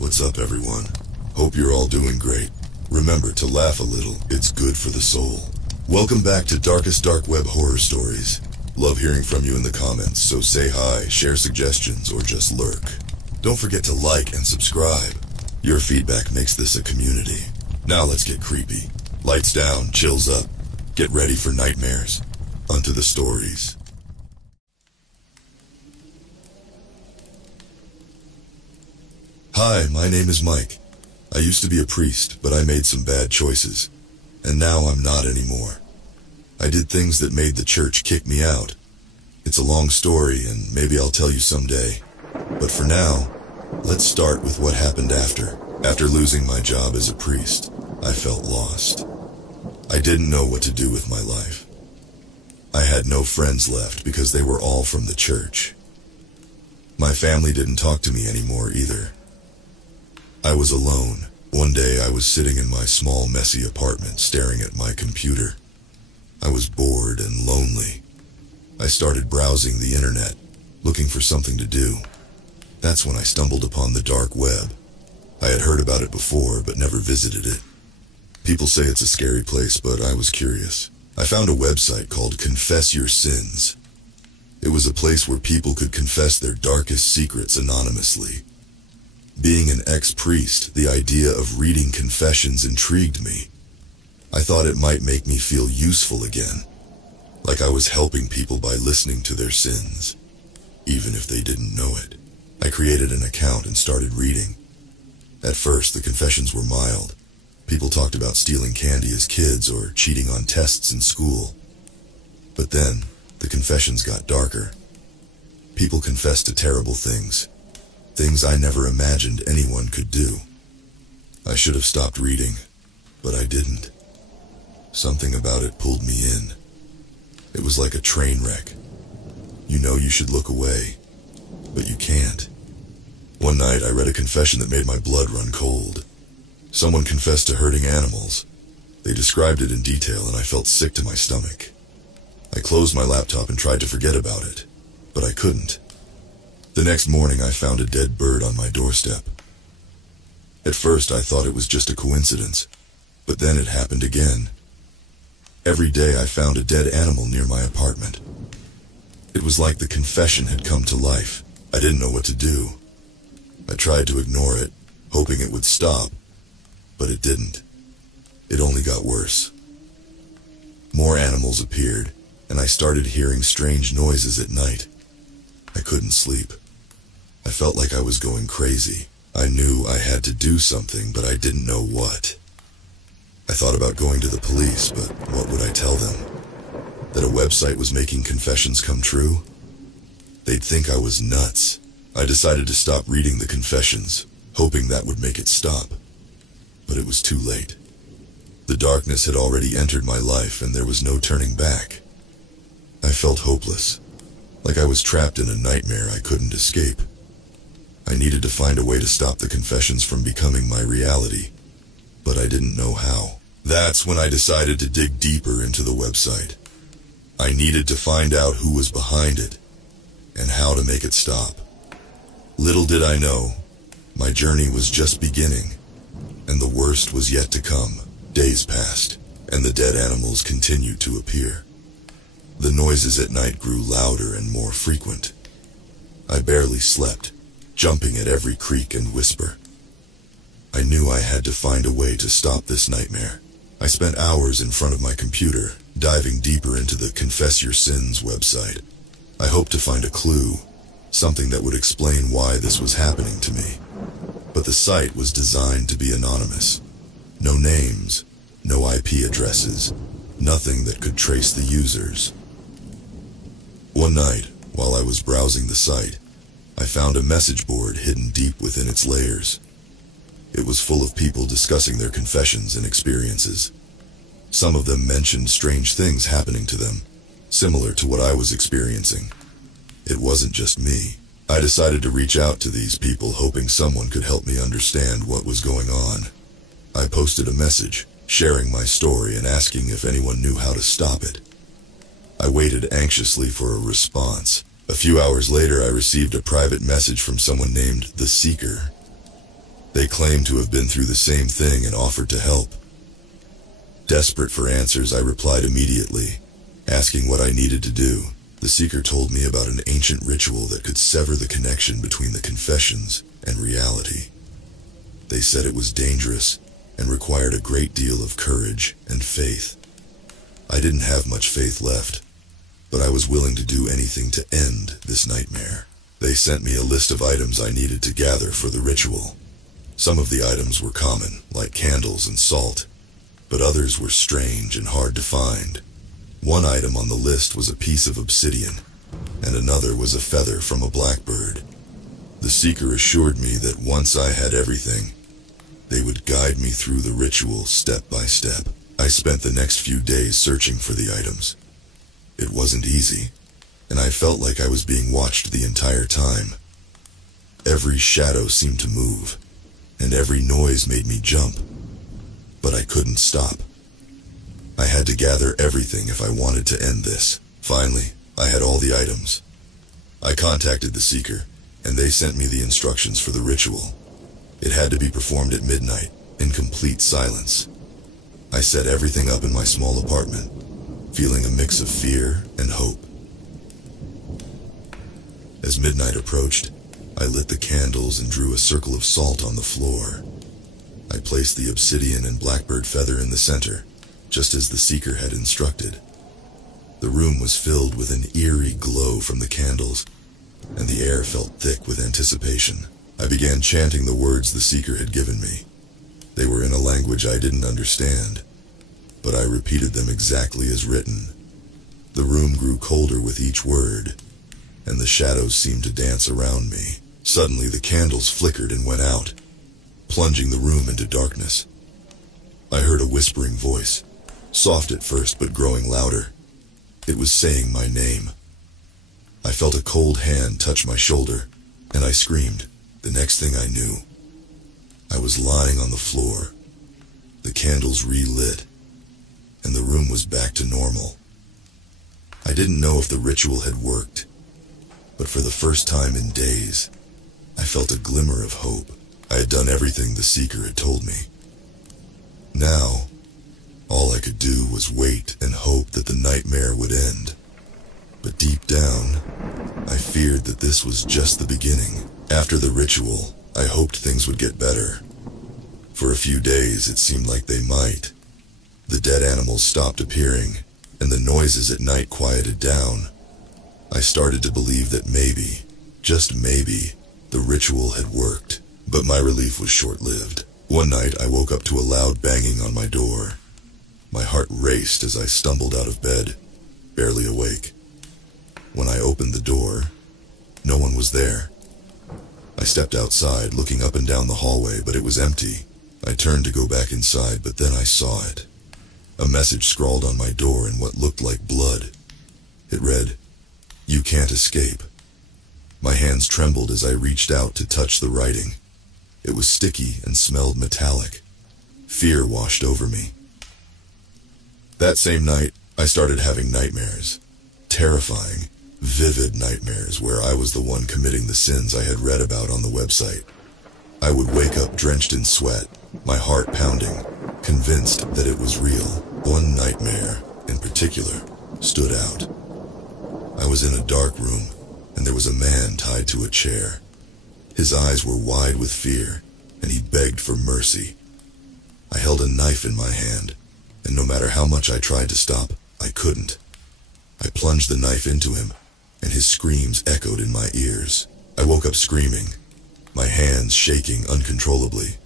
What's up, everyone? Hope you're all doing great. Remember to laugh a little, it's good for the soul. Welcome back to Darkest Dark Web Horror Stories. Love hearing from you in the comments, so say hi, share suggestions, or just lurk. Don't forget to like and subscribe. Your feedback makes this a community. Now let's get creepy. Lights down, chills up. Get ready for nightmares. Onto the stories. Hi, my name is Mike. I used to be a priest, but I made some bad choices. And now I'm not anymore. I did things that made the church kick me out. It's a long story, and maybe I'll tell you someday. But for now, let's start with what happened after. After losing my job as a priest, I felt lost. I didn't know what to do with my life. I had no friends left because they were all from the church. My family didn't talk to me anymore either. I was alone. One day I was sitting in my small, messy apartment staring at my computer. I was bored and lonely. I started browsing the internet, looking for something to do. That's when I stumbled upon the dark web. I had heard about it before, but never visited it. People say it's a scary place, but I was curious. I found a website called Confess Your Sins. It was a place where people could confess their darkest secrets anonymously. Being an ex-priest, the idea of reading confessions intrigued me. I thought it might make me feel useful again, like I was helping people by listening to their sins, even if they didn't know it. I created an account and started reading. At first, the confessions were mild. People talked about stealing candy as kids or cheating on tests in school. But then, the confessions got darker. People confessed to terrible things. Things I never imagined anyone could do. I should have stopped reading, but I didn't. Something about it pulled me in. It was like a train wreck. You know you should look away, but you can't. One night I read a confession that made my blood run cold. Someone confessed to hurting animals. They described it in detail and I felt sick to my stomach. I closed my laptop and tried to forget about it, but I couldn't. The next morning I found a dead bird on my doorstep. At first I thought it was just a coincidence, but then it happened again. Every day I found a dead animal near my apartment. It was like the confession had come to life. I didn't know what to do. I tried to ignore it, hoping it would stop, but it didn't. It only got worse. More animals appeared, and I started hearing strange noises at night. I couldn't sleep. I felt like I was going crazy. I knew I had to do something, but I didn't know what. I thought about going to the police, but what would I tell them? That a website was making confessions come true? They'd think I was nuts. I decided to stop reading the confessions, hoping that would make it stop. But it was too late. The darkness had already entered my life, and there was no turning back. I felt hopeless, like I was trapped in a nightmare I couldn't escape. I needed to find a way to stop the confessions from becoming my reality, but I didn't know how. That's when I decided to dig deeper into the website. I needed to find out who was behind it, and how to make it stop. Little did I know, my journey was just beginning, and the worst was yet to come. Days passed, and the dead animals continued to appear. The noises at night grew louder and more frequent. I barely slept, jumping at every creak and whisper. I knew I had to find a way to stop this nightmare. I spent hours in front of my computer, diving deeper into the Confess Your Sins website. I hoped to find a clue, something that would explain why this was happening to me. But the site was designed to be anonymous. No names, no IP addresses, nothing that could trace the users. One night, while I was browsing the site, I found a message board hidden deep within its layers. It was full of people discussing their confessions and experiences. Some of them mentioned strange things happening to them, similar to what I was experiencing. It wasn't just me. I decided to reach out to these people, hoping someone could help me understand what was going on. I posted a message, sharing my story and asking if anyone knew how to stop it. I waited anxiously for a response. A few hours later, I received a private message from someone named The Seeker. They claimed to have been through the same thing and offered to help. Desperate for answers, I replied immediately, asking what I needed to do. The seeker told me about an ancient ritual that could sever the connection between the confessions and reality. They said it was dangerous and required a great deal of courage and faith. I didn't have much faith left, but I was willing to do anything to end this nightmare. They sent me a list of items I needed to gather for the ritual. Some of the items were common, like candles and salt, but others were strange and hard to find. One item on the list was a piece of obsidian, and another was a feather from a blackbird. The seeker assured me that once I had everything, they would guide me through the ritual step by step. I spent the next few days searching for the items. It wasn't easy, and I felt like I was being watched the entire time. Every shadow seemed to move, and every noise made me jump, but I couldn't stop. I had to gather everything if I wanted to end this. Finally, I had all the items. I contacted the seeker, and they sent me the instructions for the ritual. It had to be performed at midnight, in complete silence. I set everything up in my small apartment, feeling a mix of fear and hope. As midnight approached, I lit the candles and drew a circle of salt on the floor. I placed the obsidian and blackbird feather in the center, just as the seeker had instructed. The room was filled with an eerie glow from the candles, and the air felt thick with anticipation. I began chanting the words the seeker had given me. They were in a language I didn't understand, but I repeated them exactly as written. The room grew colder with each word, and the shadows seemed to dance around me. Suddenly the candles flickered and went out, plunging the room into darkness. I heard a whispering voice, soft at first but growing louder. It was saying my name. I felt a cold hand touch my shoulder, and I screamed. The next thing I knew, I was lying on the floor, the candles relit, and the room was back to normal. I didn't know if the ritual had worked, but for the first time in days, I felt a glimmer of hope. I had done everything the seeker had told me. Now, all I could do was wait and hope that the nightmare would end. But deep down, I feared that this was just the beginning. After the ritual, I hoped things would get better. For a few days, it seemed like they might. The dead animals stopped appearing, and the noises at night quieted down. I started to believe that maybe, just maybe, the ritual had worked. But my relief was short-lived. One night, I woke up to a loud banging on my door. My heart raced as I stumbled out of bed, barely awake. When I opened the door, no one was there. I stepped outside, looking up and down the hallway, but it was empty. I turned to go back inside, but then I saw it. A message scrawled on my door in what looked like blood. It read, "You can't escape." My hands trembled as I reached out to touch the writing. It was sticky and smelled metallic. Fear washed over me. That same night, I started having nightmares. Terrifying, vivid nightmares where I was the one committing the sins I had read about on the website. I would wake up drenched in sweat, my heart pounding, convinced that it was real. One nightmare, in particular, stood out. I was in a dark room, and there was a man tied to a chair. His eyes were wide with fear, and he begged for mercy. I held a knife in my hand, and no matter how much I tried to stop, I couldn't. I plunged the knife into him, and his screams echoed in my ears. I woke up screaming, my hands shaking uncontrollably.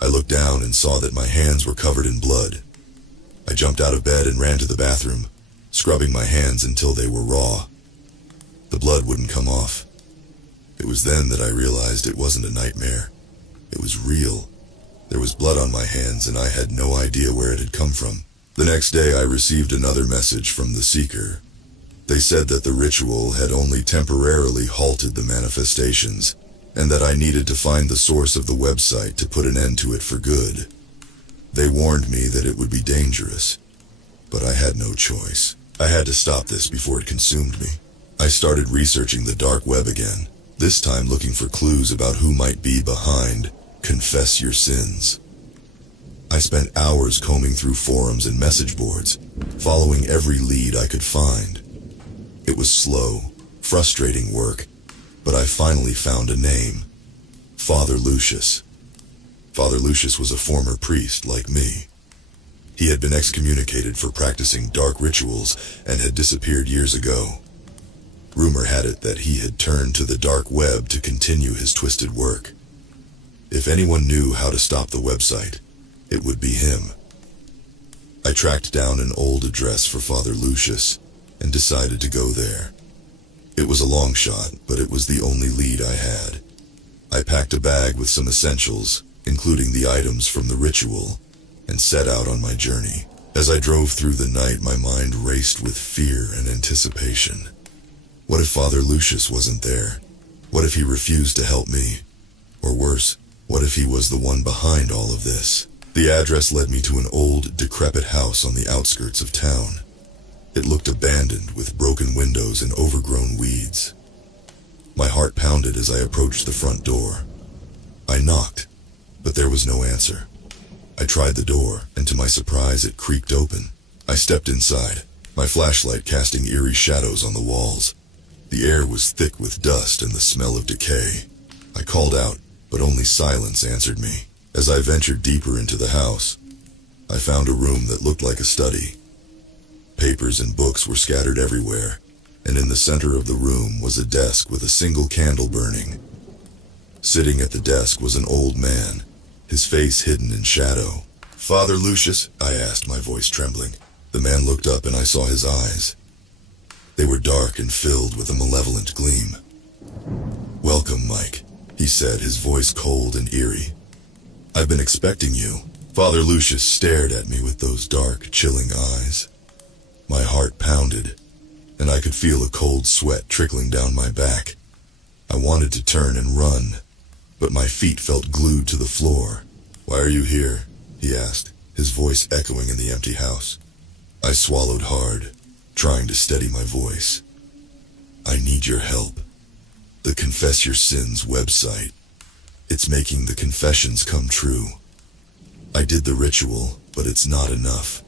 I looked down and saw that my hands were covered in blood. I jumped out of bed and ran to the bathroom, scrubbing my hands until they were raw. The blood wouldn't come off. It was then that I realized it wasn't a nightmare. It was real. There was blood on my hands, and I had no idea where it had come from. The next day, I received another message from the seeker. They said that the ritual had only temporarily halted the manifestations, and that I needed to find the source of the website to put an end to it for good. They warned me that it would be dangerous, but I had no choice. I had to stop this before it consumed me. I started researching the dark web again, this time looking for clues about who might be behind Confess your sins. I spent hours combing through forums and message boards, following every lead I could find. It was slow, frustrating work, but I finally found a name. Father Lucius. Father Lucius was a former priest like me. He had been excommunicated for practicing dark rituals and had disappeared years ago. Rumor had it that he had turned to the dark web to continue his twisted work. If anyone knew how to stop the website, it would be him. I tracked down an old address for Father Lucius and decided to go there. It was a long shot, but it was the only lead I had. I packed a bag with some essentials, including the items from the ritual, and set out on my journey. As I drove through the night, my mind raced with fear and anticipation. What if Father Lucius wasn't there? What if he refused to help me? Or worse, what if he was the one behind all of this? The address led me to an old, decrepit house on the outskirts of town. It looked abandoned, with broken windows and overgrown weeds. My heart pounded as I approached the front door. I knocked, but there was no answer. I tried the door, and to my surprise, it creaked open. I stepped inside, my flashlight casting eerie shadows on the walls. The air was thick with dust and the smell of decay. I called out, but only silence answered me. As I ventured deeper into the house, I found a room that looked like a study. Papers and books were scattered everywhere, and in the center of the room was a desk with a single candle burning. Sitting at the desk was an old man, his face hidden in shadow. "Father Lucius?" I asked, my voice trembling. The man looked up and I saw his eyes. They were dark and filled with a malevolent gleam. "Welcome, Mike," he said, his voice cold and eerie. "I've been expecting you." Father Lucius stared at me with those dark, chilling eyes. My heart pounded, and I could feel a cold sweat trickling down my back. I wanted to turn and run, but my feet felt glued to the floor. "Why are you here?" he asked, his voice echoing in the empty house. I swallowed hard, trying to steady my voice. "I need your help. The Confess Your Sins website. It's making the confessions come true. I did the ritual, but it's not enough.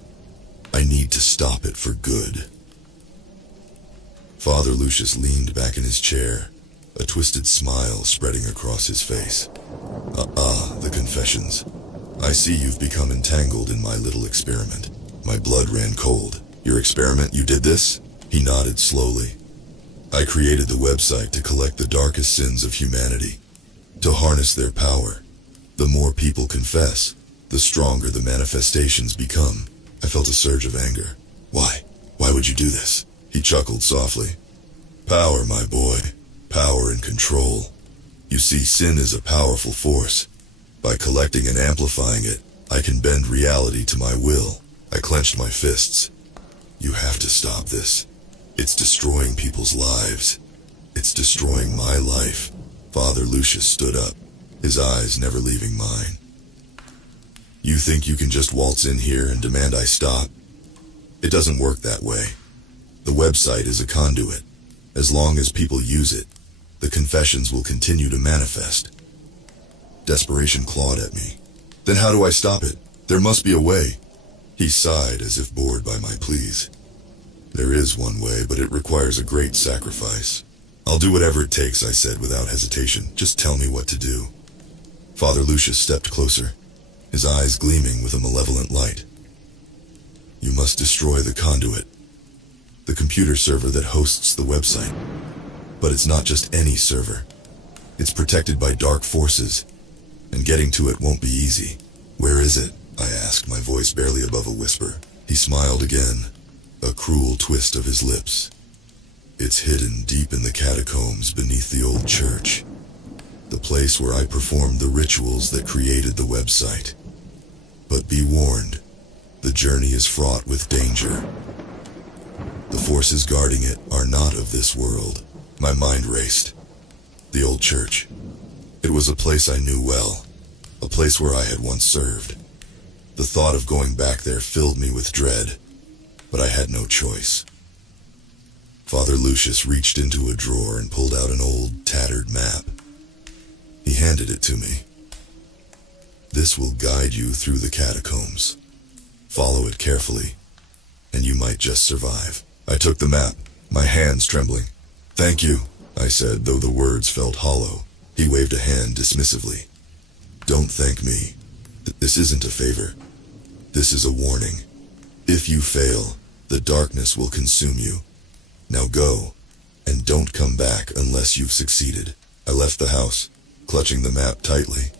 I need to stop it for good." Father Lucius leaned back in his chair, a twisted smile spreading across his face. The confessions. I see you've become entangled in my little experiment." My blood ran cold. "Your experiment? You did this?" He nodded slowly. "I created the website to collect the darkest sins of humanity, to harness their power. The more people confess, the stronger the manifestations become." I felt a surge of anger. Why would you do this?" He chuckled softly. "Power, my boy. Power and control. You see, sin is a powerful force. By collecting and amplifying it, I can bend reality to my will." I clenched my fists. "You have to stop this. It's destroying people's lives. It's destroying my life." Father Lucius stood up, his eyes never leaving mine. "You think you can just waltz in here and demand I stop? It doesn't work that way. The website is a conduit. As long as people use it, the confessions will continue to manifest." Desperation clawed at me. "Then how do I stop it? There must be a way." He sighed as if bored by my pleas. "There is one way, but it requires a great sacrifice." "I'll do whatever it takes," I said without hesitation. "Just tell me what to do." Father Lucius stepped closer, his eyes gleaming with a malevolent light. "You must destroy the conduit, the computer server that hosts the website. But it's not just any server. It's protected by dark forces, and getting to it won't be easy." "Where is it?" I asked, my voice barely above a whisper. He smiled again, a cruel twist of his lips. "It's hidden deep in the catacombs beneath the old church, the place where I performed the rituals that created the website. But be warned, the journey is fraught with danger. The forces guarding it are not of this world." My mind raced. The old church. It was a place I knew well, a place where I had once served. The thought of going back there filled me with dread, but I had no choice. Father Lucius reached into a drawer and pulled out an old, tattered map. He handed it to me. This will guide you through the catacombs. Follow it carefully, and you might just survive. I took the map, my hands trembling. Thank you, I said, though the words felt hollow. He waved a hand dismissively. Don't thank me. This isn't a favor. This is a warning. If you fail, the darkness will consume you. Now go, and don't come back unless you've succeeded. I left the house, clutching the map tightly.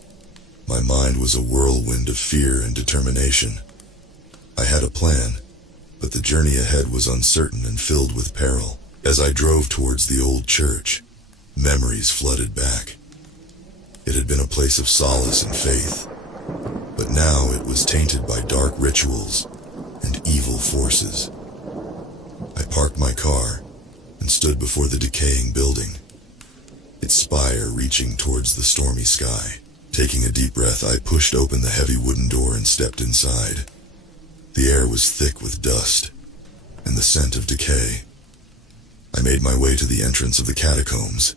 My mind was a whirlwind of fear and determination. I had a plan, but the journey ahead was uncertain and filled with peril. As I drove towards the old church, memories flooded back. It had been a place of solace and faith, but now it was tainted by dark rituals and evil forces. I parked my car and stood before the decaying building, its spire reaching towards the stormy sky. Taking a deep breath, I pushed open the heavy wooden door and stepped inside. The air was thick with dust and the scent of decay. I made my way to the entrance of the catacombs.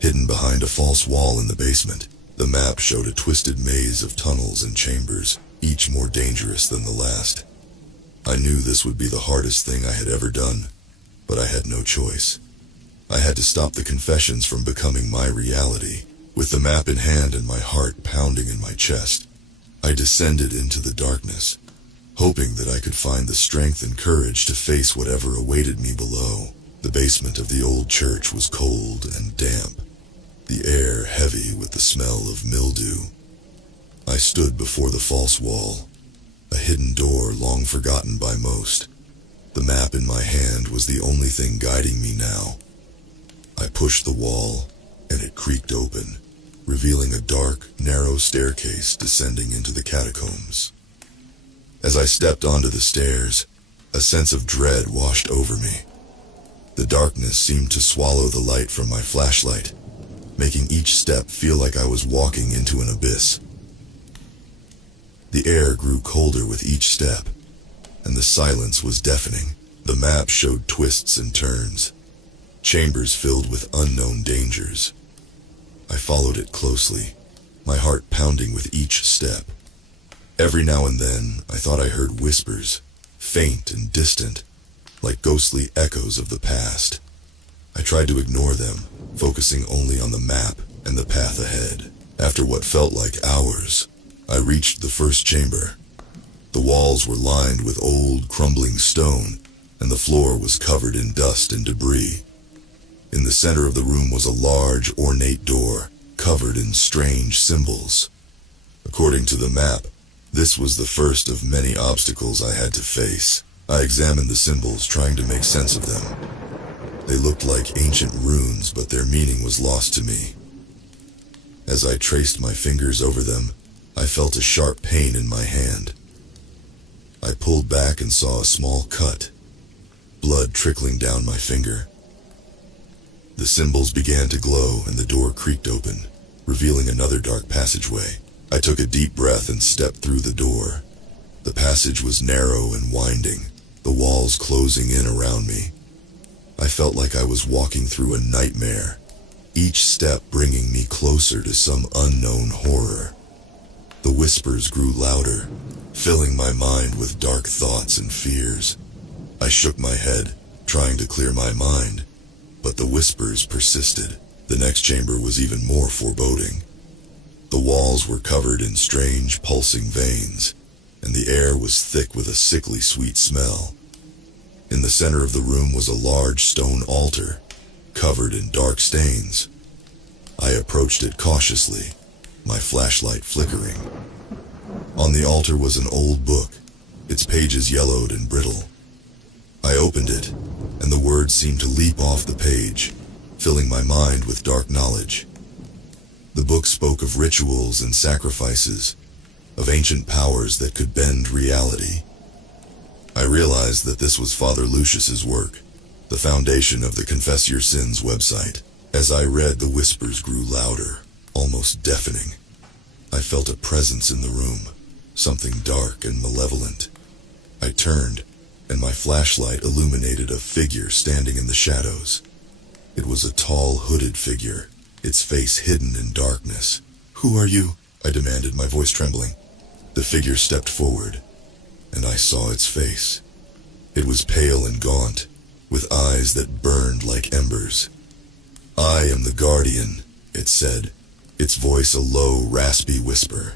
Hidden behind a false wall in the basement, the map showed a twisted maze of tunnels and chambers, each more dangerous than the last. I knew this would be the hardest thing I had ever done, but I had no choice. I had to stop the confessions from becoming my reality. With the map in hand and my heart pounding in my chest, I descended into the darkness, hoping that I could find the strength and courage to face whatever awaited me below. The basement of the old church was cold and damp, the air heavy with the smell of mildew. I stood before the false wall, a hidden door long forgotten by most. The map in my hand was the only thing guiding me now. I pushed the wall, and it creaked open, revealing a dark, narrow staircase descending into the catacombs. As I stepped onto the stairs, a sense of dread washed over me. The darkness seemed to swallow the light from my flashlight, making each step feel like I was walking into an abyss. The air grew colder with each step, and the silence was deafening. The map showed twists and turns, chambers filled with unknown dangers. I followed it closely, my heart pounding with each step. Every now and then, I thought I heard whispers, faint and distant, like ghostly echoes of the past. I tried to ignore them, focusing only on the map and the path ahead. After what felt like hours, I reached the first chamber. The walls were lined with old, crumbling stone, and the floor was covered in dust and debris. In the center of the room was a large, ornate door, covered in strange symbols. According to the map, this was the first of many obstacles I had to face. I examined the symbols, trying to make sense of them. They looked like ancient runes, but their meaning was lost to me. As I traced my fingers over them, I felt a sharp pain in my hand. I pulled back and saw a small cut, blood trickling down my finger. The symbols began to glow and the door creaked open, revealing another dark passageway. I took a deep breath and stepped through the door. The passage was narrow and winding, the walls closing in around me. I felt like I was walking through a nightmare, each step bringing me closer to some unknown horror. The whispers grew louder, filling my mind with dark thoughts and fears. I shook my head, trying to clear my mind, but the whispers persisted. The next chamber was even more foreboding. The walls were covered in strange, pulsing veins, and the air was thick with a sickly sweet smell. In the center of the room was a large stone altar, covered in dark stains. I approached it cautiously, my flashlight flickering. On the altar was an old book, its pages yellowed and brittle. I opened it, and the words seemed to leap off the page, filling my mind with dark knowledge. The book spoke of rituals and sacrifices, of ancient powers that could bend reality. I realized that this was Father Lucius's work, the foundation of the Confess Your Sins website. As I read, the whispers grew louder, almost deafening. I felt a presence in the room, something dark and malevolent. I turned, and my flashlight illuminated a figure standing in the shadows. It was a tall, hooded figure, its face hidden in darkness. "Who are you?" I demanded, my voice trembling. The figure stepped forward, and I saw its face. It was pale and gaunt, with eyes that burned like embers. "I am the Guardian," it said, its voice a low, raspy whisper.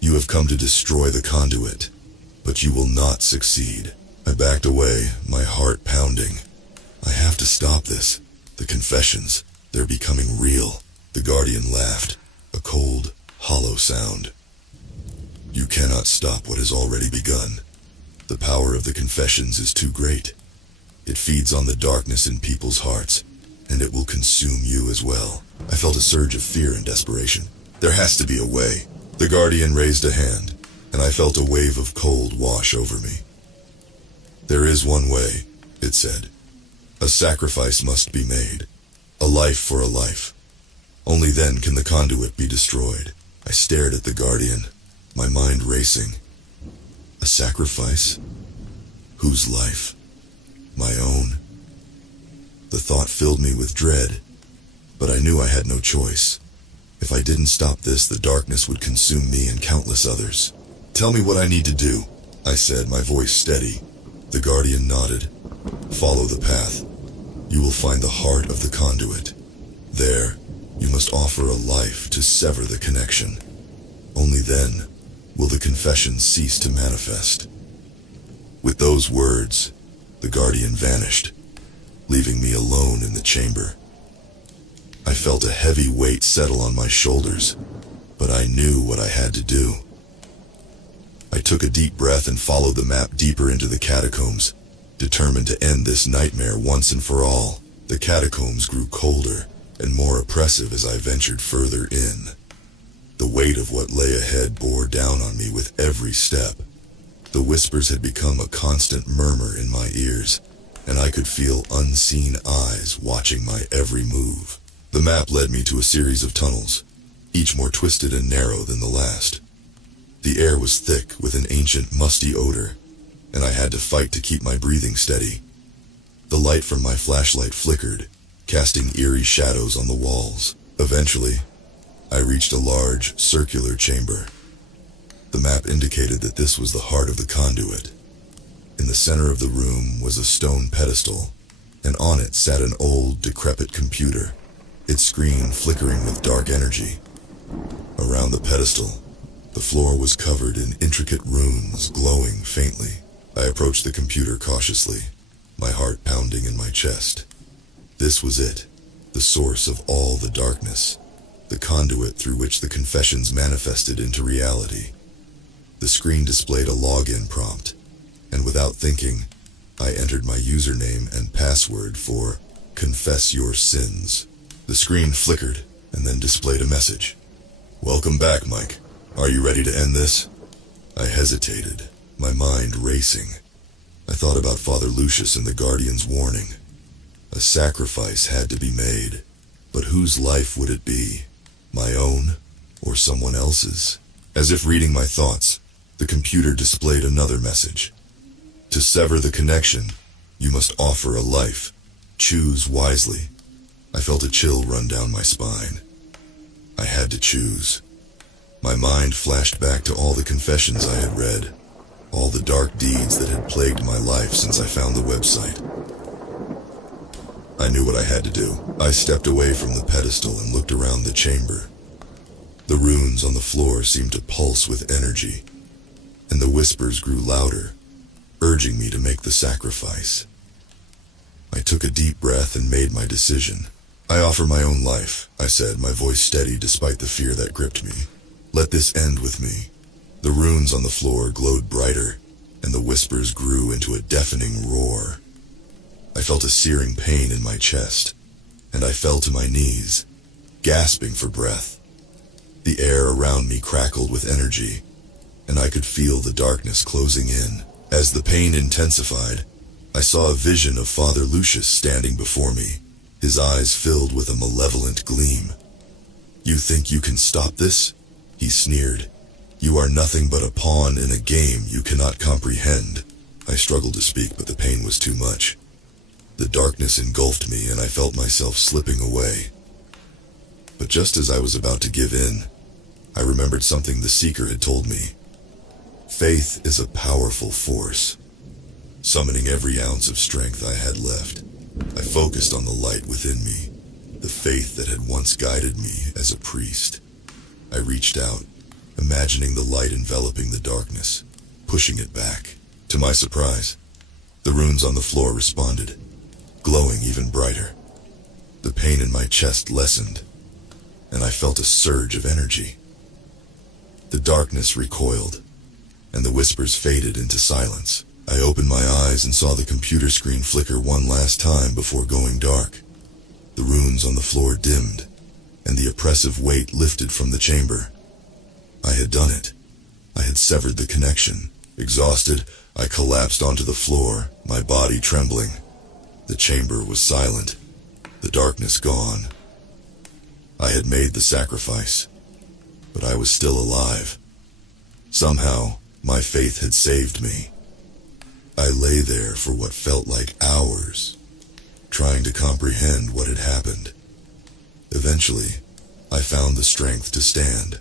"You have come to destroy the conduit, but you will not succeed." I backed away, my heart pounding. I have to stop this. The confessions, they're becoming real. The Guardian laughed, a cold, hollow sound. "You cannot stop what has already begun. The power of the confessions is too great. It feeds on the darkness in people's hearts, and it will consume you as well." I felt a surge of fear and desperation. There has to be a way. The Guardian raised a hand, and I felt a wave of cold wash over me. "There is one way," it said. "A sacrifice must be made. A life for a life. Only then can the conduit be destroyed." I stared at the Guardian, my mind racing. A sacrifice? Whose life? My own? The thought filled me with dread, but I knew I had no choice. If I didn't stop this, the darkness would consume me and countless others. "Tell me what I need to do," I said, my voice steady. The Guardian nodded. "Follow the path. You will find the heart of the conduit. There, you must offer a life to sever the connection. Only then will the confessions cease to manifest." With those words, the Guardian vanished, leaving me alone in the chamber. I felt a heavy weight settle on my shoulders, but I knew what I had to do. I took a deep breath and followed the map deeper into the catacombs, determined to end this nightmare once and for all. The catacombs grew colder and more oppressive as I ventured further in. The weight of what lay ahead bore down on me with every step. The whispers had become a constant murmur in my ears, and I could feel unseen eyes watching my every move. The map led me to a series of tunnels, each more twisted and narrow than the last. The air was thick with an ancient, musty odor, and I had to fight to keep my breathing steady. The light from my flashlight flickered, casting eerie shadows on the walls. Eventually, I reached a large, circular chamber. The map indicated that this was the heart of the conduit. In the center of the room was a stone pedestal, and on it sat an old, decrepit computer, its screen flickering with dark energy. Around the pedestal, the floor was covered in intricate runes glowing faintly. I approached the computer cautiously, my heart pounding in my chest. This was it, the source of all the darkness, the conduit through which the confessions manifested into reality. The screen displayed a login prompt, and without thinking, I entered my username and password for "Confess Your Sins." The screen flickered and then displayed a message. "Welcome back, Mike. Are you ready to end this?" I hesitated, my mind racing. I thought about Father Lucius and the Guardian's warning. A sacrifice had to be made, but whose life would it be? My own, or someone else's? As if reading my thoughts, the computer displayed another message. "To sever the connection, you must offer a life. Choose wisely." I felt a chill run down my spine. I had to choose. My mind flashed back to all the confessions I had read, all the dark deeds that had plagued my life since I found the website. I knew what I had to do. I stepped away from the pedestal and looked around the chamber. The runes on the floor seemed to pulse with energy, and the whispers grew louder, urging me to make the sacrifice. I took a deep breath and made my decision. "I offer my own life," I said, my voice steady despite the fear that gripped me. "Let this end with me." The runes on the floor glowed brighter, and the whispers grew into a deafening roar. I felt a searing pain in my chest, and I fell to my knees, gasping for breath. The air around me crackled with energy, and I could feel the darkness closing in. As the pain intensified, I saw a vision of Father Lucius standing before me, his eyes filled with a malevolent gleam. "You think you can stop this?" he sneered. "You are nothing but a pawn in a game you cannot comprehend." I struggled to speak, but the pain was too much. The darkness engulfed me, and I felt myself slipping away. But just as I was about to give in, I remembered something the Seeker had told me. Faith is a powerful force. Summoning every ounce of strength I had left, I focused on the light within me, the faith that had once guided me as a priest. I reached out, imagining the light enveloping the darkness, pushing it back. To my surprise, the runes on the floor responded, glowing even brighter. The pain in my chest lessened, and I felt a surge of energy. The darkness recoiled, and the whispers faded into silence. I opened my eyes and saw the computer screen flicker one last time before going dark. The runes on the floor dimmed, and the oppressive weight lifted from the chamber. I had done it. I had severed the connection. Exhausted, I collapsed onto the floor, my body trembling. The chamber was silent, the darkness gone. I had made the sacrifice, but I was still alive. Somehow, my faith had saved me. I lay there for what felt like hours, trying to comprehend what had happened. Eventually, I found the strength to stand.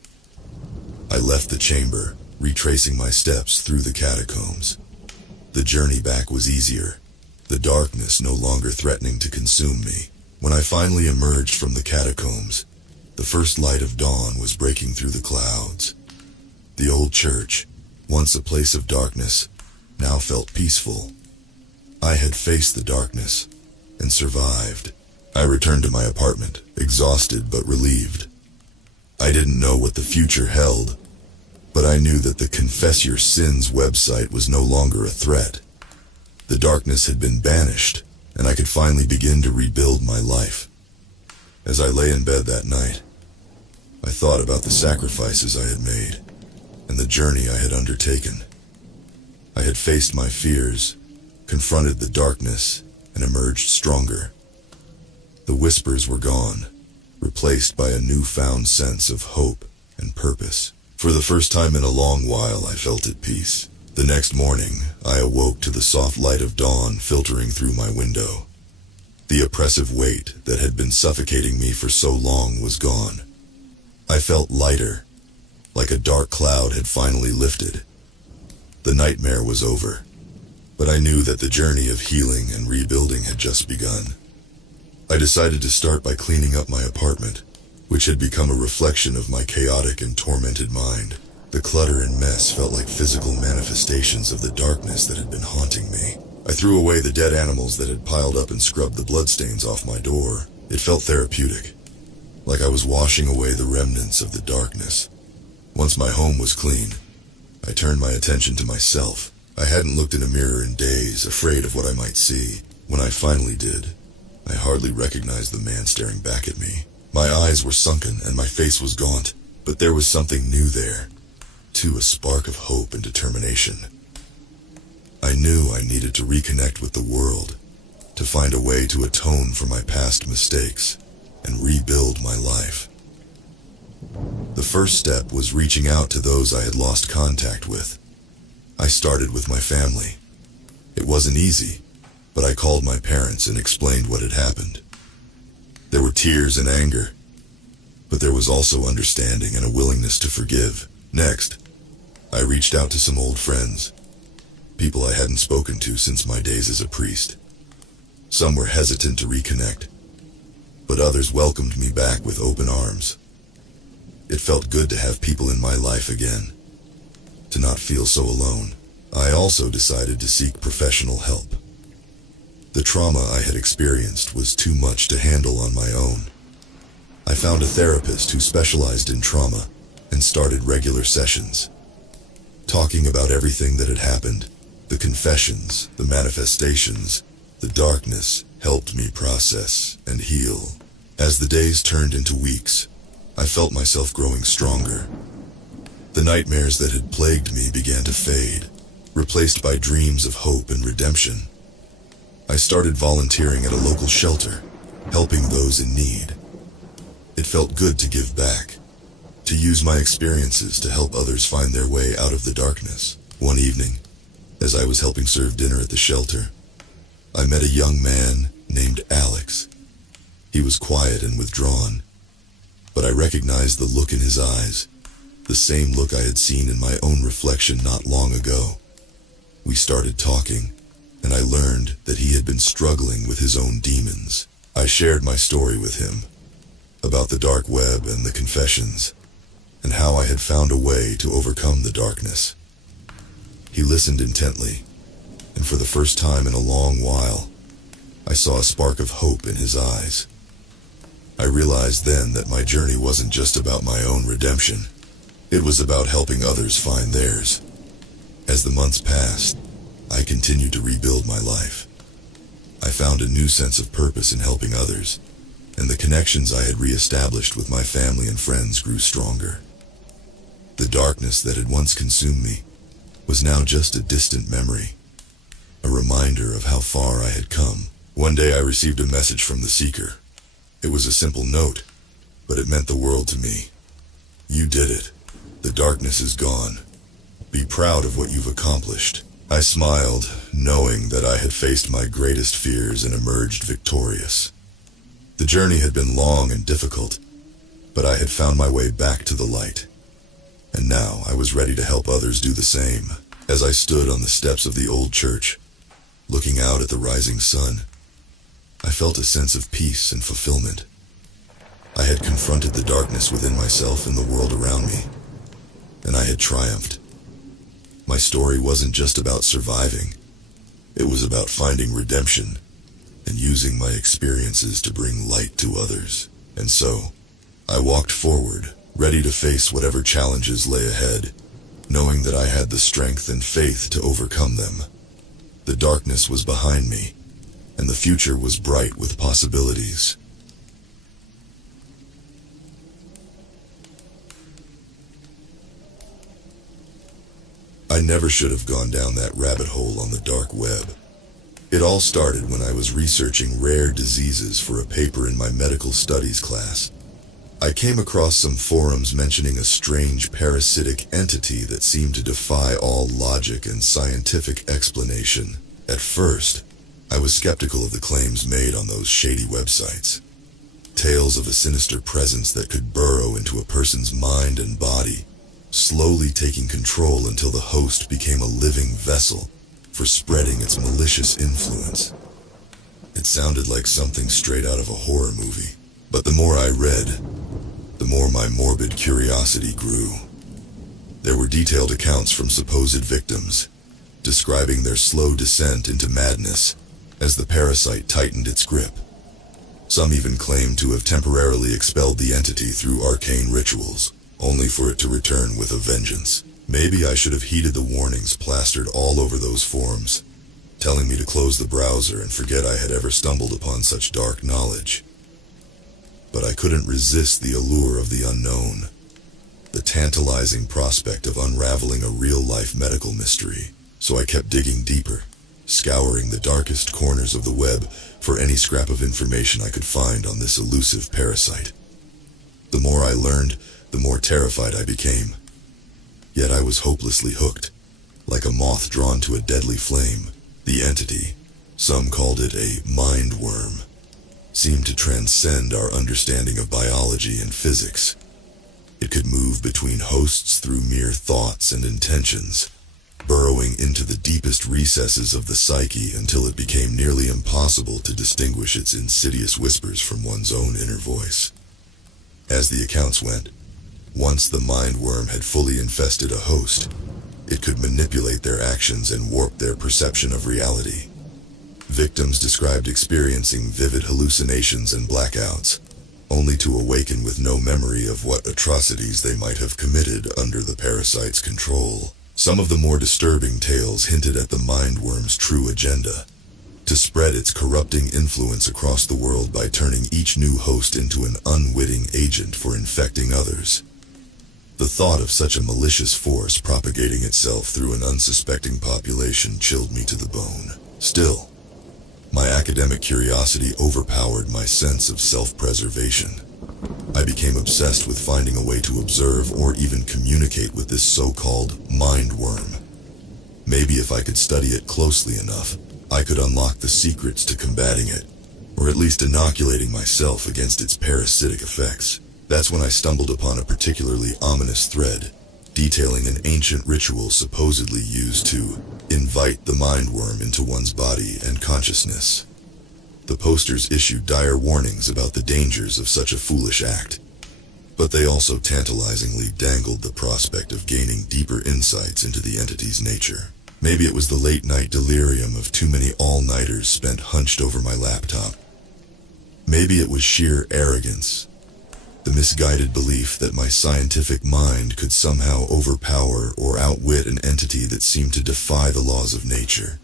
I left the chamber, retracing my steps through the catacombs. The journey back was easier, the darkness no longer threatening to consume me. When I finally emerged from the catacombs, the first light of dawn was breaking through the clouds. The old church, once a place of darkness, now felt peaceful. I had faced the darkness and survived. I returned to my apartment, exhausted but relieved. I didn't know what the future held, but I knew that the Confess Your Sins website was no longer a threat. The darkness had been banished, and I could finally begin to rebuild my life. As I lay in bed that night, I thought about the sacrifices I had made and the journey I had undertaken. I had faced my fears, confronted the darkness, and emerged stronger. The whispers were gone, replaced by a newfound sense of hope and purpose. For the first time in a long while, I felt at peace. The next morning, I awoke to the soft light of dawn filtering through my window. The oppressive weight that had been suffocating me for so long was gone. I felt lighter, like a dark cloud had finally lifted. The nightmare was over, but I knew that the journey of healing and rebuilding had just begun. I decided to start by cleaning up my apartment, which had become a reflection of my chaotic and tormented mind. The clutter and mess felt like physical manifestations of the darkness that had been haunting me. I threw away the dead animals that had piled up and scrubbed the bloodstains off my door. It felt therapeutic, like I was washing away the remnants of the darkness. Once my home was clean, I turned my attention to myself. I hadn't looked in a mirror in days, afraid of what I might see. When I finally did, I hardly recognized the man staring back at me. My eyes were sunken and my face was gaunt, but there was something new there, too, a spark of hope and determination. I knew I needed to reconnect with the world, to find a way to atone for my past mistakes and rebuild my life. The first step was reaching out to those I had lost contact with. I started with my family. It wasn't easy, but I called my parents and explained what had happened. There were tears and anger, but there was also understanding and a willingness to forgive. Next, I reached out to some old friends, people I hadn't spoken to since my days as a priest. Some were hesitant to reconnect, but others welcomed me back with open arms. It felt good to have people in my life again, to not feel so alone. I also decided to seek professional help. The trauma I had experienced was too much to handle on my own. I found a therapist who specialized in trauma and started regular sessions, talking about everything that had happened. The confessions, the manifestations, the darkness helped me process and heal. As the days turned into weeks, I felt myself growing stronger. The nightmares that had plagued me began to fade, replaced by dreams of hope and redemption. I started volunteering at a local shelter, helping those in need. It felt good to give back, to use my experiences to help others find their way out of the darkness. One evening, as I was helping serve dinner at the shelter, I met a young man named Alex. He was quiet and withdrawn, but I recognized the look in his eyes, the same look I had seen in my own reflection not long ago. We started talking, and I learned that he had been struggling with his own demons. I shared my story with him, about the dark web and the confessions, and how I had found a way to overcome the darkness. He listened intently, and for the first time in a long while, I saw a spark of hope in his eyes. I realized then that my journey wasn't just about my own redemption. It was about helping others find theirs. As the months passed, I continued to rebuild my life. I found a new sense of purpose in helping others, and the connections I had re-established with my family and friends grew stronger. The darkness that had once consumed me was now just a distant memory, a reminder of how far I had come. One day I received a message from the Seeker. It was a simple note, but it meant the world to me. "You did it. The darkness is gone. Be proud of what you've accomplished." I smiled, knowing that I had faced my greatest fears and emerged victorious. The journey had been long and difficult, but I had found my way back to the light. And now I was ready to help others do the same. As I stood on the steps of the old church, looking out at the rising sun, I felt a sense of peace and fulfillment. I had confronted the darkness within myself and the world around me, and I had triumphed. My story wasn't just about surviving. It was about finding redemption and using my experiences to bring light to others. And so, I walked forward, ready to face whatever challenges lay ahead, knowing that I had the strength and faith to overcome them. The darkness was behind me, and the future was bright with possibilities. I never should have gone down that rabbit hole on the dark web. It all started when I was researching rare diseases for a paper in my medical studies class. I came across some forums mentioning a strange parasitic entity that seemed to defy all logic and scientific explanation. At first, I was skeptical of the claims made on those shady websites. Tales of a sinister presence that could burrow into a person's mind and body, slowly taking control until the host became a living vessel for spreading its malicious influence. It sounded like something straight out of a horror movie, but the more I read, the more my morbid curiosity grew. There were detailed accounts from supposed victims, describing their slow descent into madness as the parasite tightened its grip. Some even claimed to have temporarily expelled the entity through arcane rituals, only for it to return with a vengeance. Maybe I should have heeded the warnings plastered all over those forums, telling me to close the browser and forget I had ever stumbled upon such dark knowledge. But I couldn't resist the allure of the unknown, the tantalizing prospect of unraveling a real-life medical mystery. So I kept digging deeper, scouring the darkest corners of the web for any scrap of information I could find on this elusive parasite. The more I learned, the more terrified I became. Yet I was hopelessly hooked, like a moth drawn to a deadly flame. The entity, some called it a mind worm, seemed to transcend our understanding of biology and physics. It could move between hosts through mere thoughts and intentions, burrowing into the deepest recesses of the psyche until it became nearly impossible to distinguish its insidious whispers from one's own inner voice. As the accounts went, once the mind worm had fully infested a host, it could manipulate their actions and warp their perception of reality. Victims described experiencing vivid hallucinations and blackouts, only to awaken with no memory of what atrocities they might have committed under the parasite's control. Some of the more disturbing tales hinted at the mind worm's true agenda, to spread its corrupting influence across the world by turning each new host into an unwitting agent for infecting others. The thought of such a malicious force propagating itself through an unsuspecting population chilled me to the bone. Still, my academic curiosity overpowered my sense of self-preservation. I became obsessed with finding a way to observe or even communicate with this so-called mind worm. Maybe if I could study it closely enough, I could unlock the secrets to combating it, or at least inoculating myself against its parasitic effects. That's when I stumbled upon a particularly ominous thread. detailing an ancient ritual supposedly used to invite the mindworm into one's body and consciousness. The posters issued dire warnings about the dangers of such a foolish act, but they also tantalizingly dangled the prospect of gaining deeper insights into the entity's nature. Maybe it was the late-night delirium of too many all-nighters spent hunched over my laptop. Maybe it was sheer arrogance, the misguided belief that my scientific mind could somehow overpower or outwit an entity that seemed to defy the laws of nature.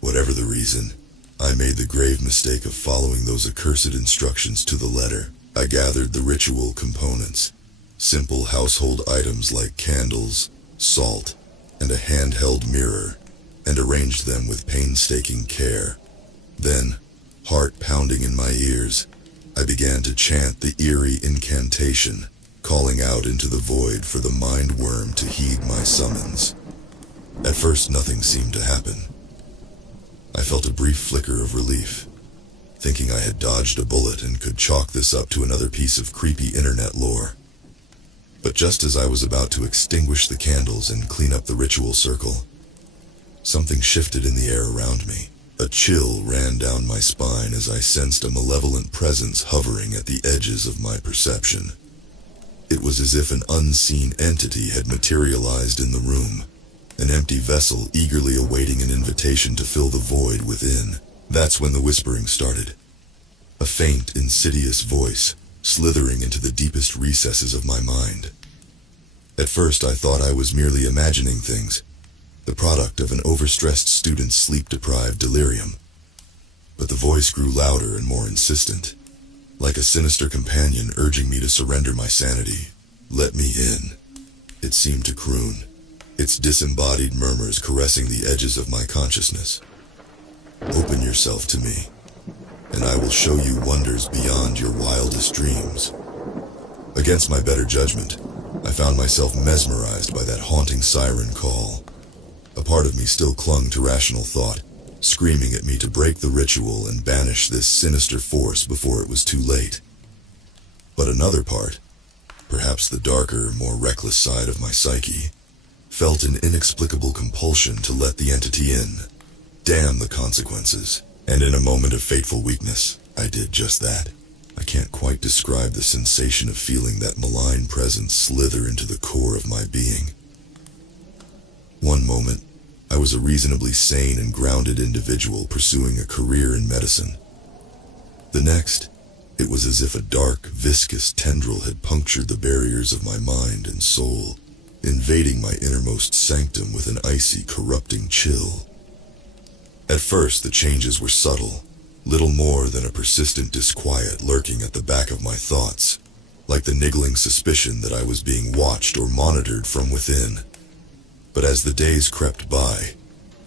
Whatever the reason, I made the grave mistake of following those accursed instructions to the letter. I gathered the ritual components, simple household items like candles, salt, and a handheld mirror, and arranged them with painstaking care. Then, heart pounding in my ears, I began to chant the eerie incantation, calling out into the void for the mindworm to heed my summons. At first, nothing seemed to happen. I felt a brief flicker of relief, thinking I had dodged a bullet and could chalk this up to another piece of creepy internet lore. But just as I was about to extinguish the candles and clean up the ritual circle, something shifted in the air around me. A chill ran down my spine as I sensed a malevolent presence hovering at the edges of my perception. It was as if an unseen entity had materialized in the room, an empty vessel eagerly awaiting an invitation to fill the void within. That's when the whispering started. A faint, insidious voice, slithering into the deepest recesses of my mind. At first I thought I was merely imagining things, the product of an overstressed student's sleep-deprived delirium. But the voice grew louder and more insistent, like a sinister companion urging me to surrender my sanity. "Let me in," it seemed to croon, its disembodied murmurs caressing the edges of my consciousness. "Open yourself to me, and I will show you wonders beyond your wildest dreams." Against my better judgment, I found myself mesmerized by that haunting siren call. A part of me still clung to rational thought, screaming at me to break the ritual and banish this sinister force before it was too late. But another part, perhaps the darker, more reckless side of my psyche, felt an inexplicable compulsion to let the entity in. Damn the consequences. And in a moment of fateful weakness, I did just that. I can't quite describe the sensation of feeling that malign presence slither into the core of my being. One moment, I was a reasonably sane and grounded individual pursuing a career in medicine. The next, it was as if a dark, viscous tendril had punctured the barriers of my mind and soul, invading my innermost sanctum with an icy, corrupting chill. At first, the changes were subtle, little more than a persistent disquiet lurking at the back of my thoughts, like the niggling suspicion that I was being watched or monitored from within. But as the days crept by,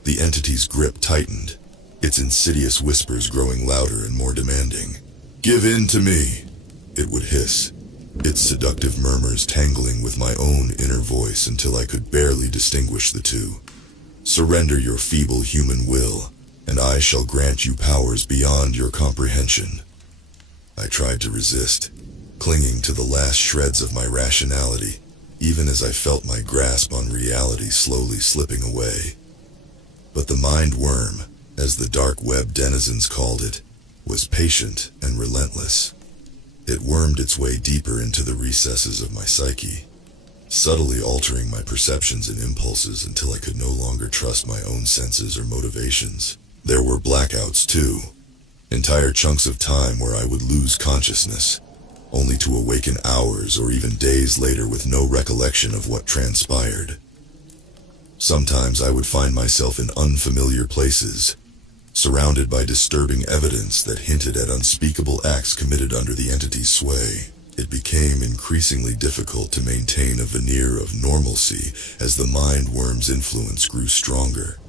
the entity's grip tightened, its insidious whispers growing louder and more demanding. "Give in to me," it would hiss, its seductive murmurs tangling with my own inner voice until I could barely distinguish the two. "Surrender your feeble human will, and I shall grant you powers beyond your comprehension." I tried to resist, clinging to the last shreds of my rationality, even as I felt my grasp on reality slowly slipping away. But the mind worm, as the dark web denizens called it, was patient and relentless. It wormed its way deeper into the recesses of my psyche, subtly altering my perceptions and impulses until I could no longer trust my own senses or motivations. There were blackouts too, entire chunks of time where I would lose consciousness, only to awaken hours or even days later with no recollection of what transpired. Sometimes I would find myself in unfamiliar places, surrounded by disturbing evidence that hinted at unspeakable acts committed under the entity's sway. It became increasingly difficult to maintain a veneer of normalcy as the mind worm's influence grew stronger.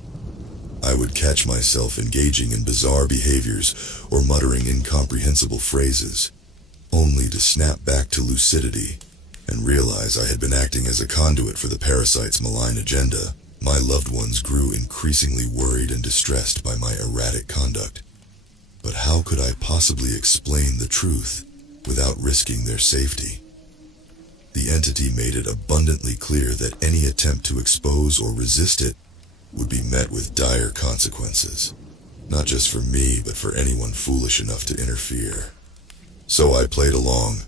I would catch myself engaging in bizarre behaviors or muttering incomprehensible phrases, only to snap back to lucidity and realize I had been acting as a conduit for the parasite's malign agenda. My loved ones grew increasingly worried and distressed by my erratic conduct. But how could I possibly explain the truth without risking their safety? The entity made it abundantly clear that any attempt to expose or resist it would be met with dire consequences, not just for me, but for anyone foolish enough to interfere. So I played along,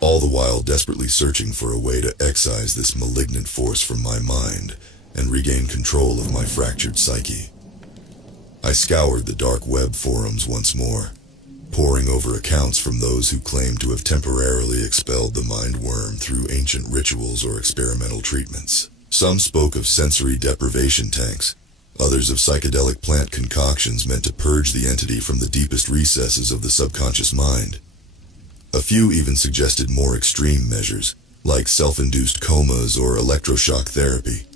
all the while desperately searching for a way to excise this malignant force from my mind and regain control of my fractured psyche. I scoured the dark web forums once more, poring over accounts from those who claimed to have temporarily expelled the mind worm through ancient rituals or experimental treatments. Some spoke of sensory deprivation tanks, others of psychedelic plant concoctions meant to purge the entity from the deepest recesses of the subconscious mind. A few even suggested more extreme measures, like self-induced comas or electroshock therapy,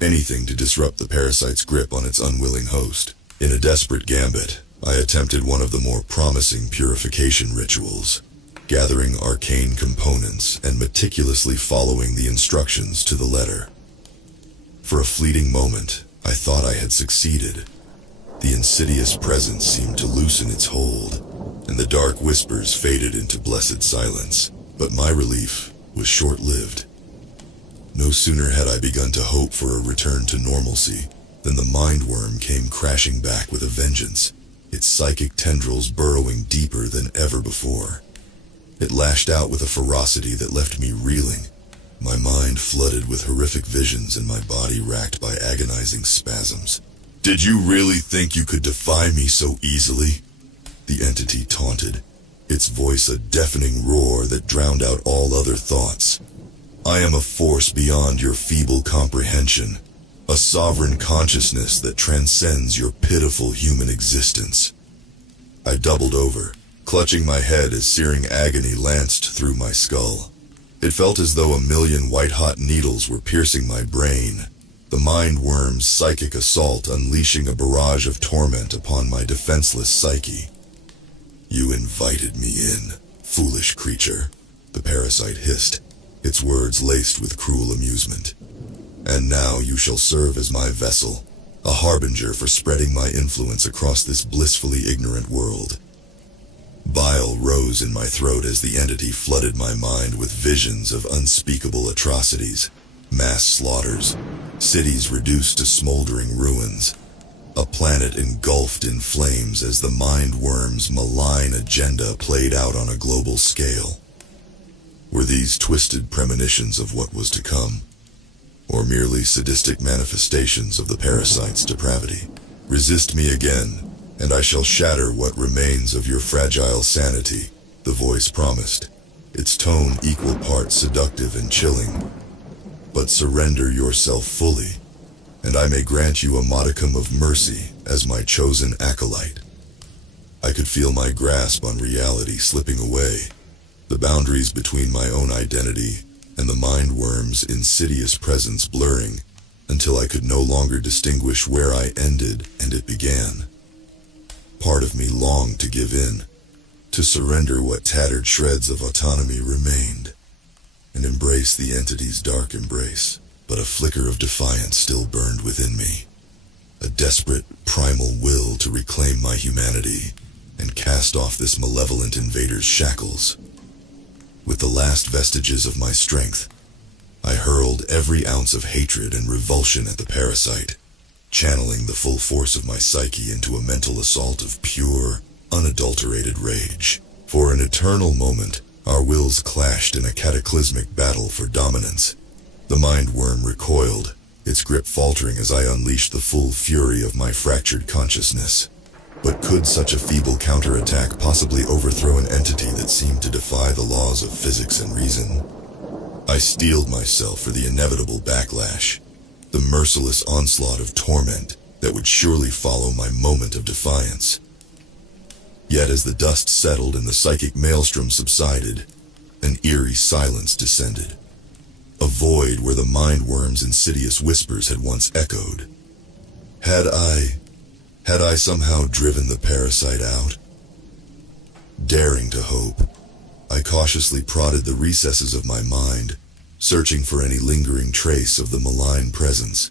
anything to disrupt the parasite's grip on its unwilling host. In a desperate gambit, I attempted one of the more promising purification rituals, gathering arcane components and meticulously following the instructions to the letter. For a fleeting moment, I thought I had succeeded. The insidious presence seemed to loosen its hold, and the dark whispers faded into blessed silence. But my relief was short-lived. No sooner had I begun to hope for a return to normalcy than the mind worm came crashing back with a vengeance, its psychic tendrils burrowing deeper than ever before. It lashed out with a ferocity that left me reeling, my mind flooded with horrific visions and my body racked by agonizing spasms. "Did you really think you could defy me so easily?" the entity taunted, its voice a deafening roar that drowned out all other thoughts. "I am a force beyond your feeble comprehension, a sovereign consciousness that transcends your pitiful human existence." I doubled over, clutching my head as searing agony lanced through my skull. It felt as though a million white-hot needles were piercing my brain, the mind worm's psychic assault unleashing a barrage of torment upon my defenseless psyche. "You invited me in, foolish creature," the parasite hissed, its words laced with cruel amusement. "And now you shall serve as my vessel, a harbinger for spreading my influence across this blissfully ignorant world." Bile rose in my throat as the entity flooded my mind with visions of unspeakable atrocities, mass slaughters, cities reduced to smoldering ruins, a planet engulfed in flames as the mind worm's malign agenda played out on a global scale. Were these twisted premonitions of what was to come, or merely sadistic manifestations of the parasite's depravity? "Resist me again, and I shall shatter what remains of your fragile sanity," the voice promised, its tone equal parts seductive and chilling. "But surrender yourself fully, and I may grant you a modicum of mercy as my chosen acolyte." I could feel my grasp on reality slipping away, the boundaries between my own identity and the mind worm's insidious presence blurring, until I could no longer distinguish where I ended and it began. Part of me longed to give in, to surrender what tattered shreds of autonomy remained, and embrace the entity's dark embrace. But a flicker of defiance still burned within me, a desperate, primal will to reclaim my humanity and cast off this malevolent invader's shackles. With the last vestiges of my strength, I hurled every ounce of hatred and revulsion at the parasite, channeling the full force of my psyche into a mental assault of pure, unadulterated rage. For an eternal moment, our wills clashed in a cataclysmic battle for dominance. The mind worm recoiled, its grip faltering as I unleashed the full fury of my fractured consciousness. But could such a feeble counterattack possibly overthrow an entity that seemed to defy the laws of physics and reason? I steeled myself for the inevitable backlash, the merciless onslaught of torment that would surely follow my moment of defiance. Yet as the dust settled and the psychic maelstrom subsided, an eerie silence descended, a void where the mind worm's insidious whispers had once echoed. Had I somehow driven the parasite out? Daring to hope, I cautiously prodded the recesses of my mind, searching for any lingering trace of the malign presence.